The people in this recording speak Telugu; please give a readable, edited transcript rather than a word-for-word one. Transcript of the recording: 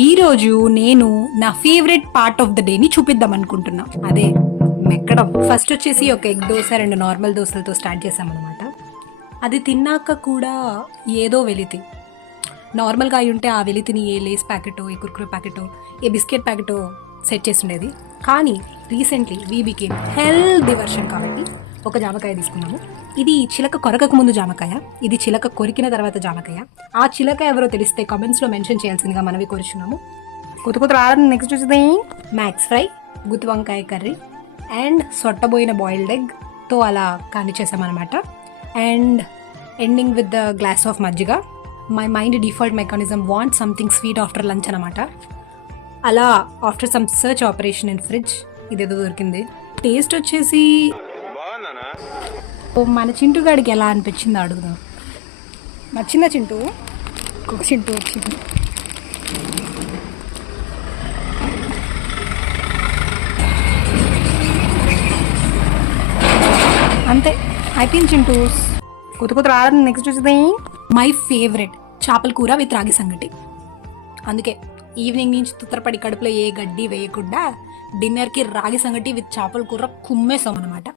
ఈరోజు నేను నా ఫేవరెట్ పార్ట్ ఆఫ్ ద డేని చూపిద్దాం అనుకుంటున్నా. అదే మెక్కడం. ఫస్ట్ వచ్చేసి ఒక ఎగ్ దోశ, 2 నార్మల్ దోశలతో స్టార్ట్ చేసామన్నమాట. అది తిన్నాక కూడా ఏదో వెలితి. నార్మల్గా అయి ఉంటే ఆ వెలితిని ఏ లేస్ ప్యాకెటో, ఏ కుర్కురే ప్యాకెటో, ఏ బిస్కెట్ ప్యాకెటో సెట్ చేసి ఉండేది. కానీ recently we became healthy version కాబట్టి ఒక జామకాయ తీసుకున్నాము. ఇది చిలక కొరకకు ముందు జామకాయ, ఇది చిలక కొరికిన తర్వాత జామకాయ. ఆ చిలక ఎవరో తెలిస్తే కామెంట్స్లో మెన్షన్ చేయాల్సిందిగా మనవి కోరుచున్నాము. కొత్త రావడం. నెక్స్ట్ వచ్చేది మ్యాక్స్ ఫ్రై, గుత్తి వంకాయ కర్రీ అండ్ సొట్టబోయిన బాయిల్డ్ ఎగ్తో అలా కాని చేసామన్నమాట. And ending with the glass of majjiga. My mind default mechanism want something sweet after lunch అనమాట. అలా after some search operation in fridge ఇదేదో దొరికింది. టేస్ట్ వచ్చేసి మన చింటూ గాడికి ఎలా అనిపించిందో అడుగుదాం. నచ్చిందా చింటూ? ఒక చింటూ వచ్చింది. అంతే అయిపోయింది చింటూ. కొత్త రావడం. నెక్స్ట్ వచ్చేది మై ఫేవరెట్ చేపల కూర విత్ రాగి సంగటి. అందుకే ఈవినింగ్ నుంచి తుత్తరపడి కడుపులో ఏ గడ్డి వేయకుండా డిన్నర్కి రాగి సంగటి విత్ చేపల కూర కుమ్మేసాం అనమాట.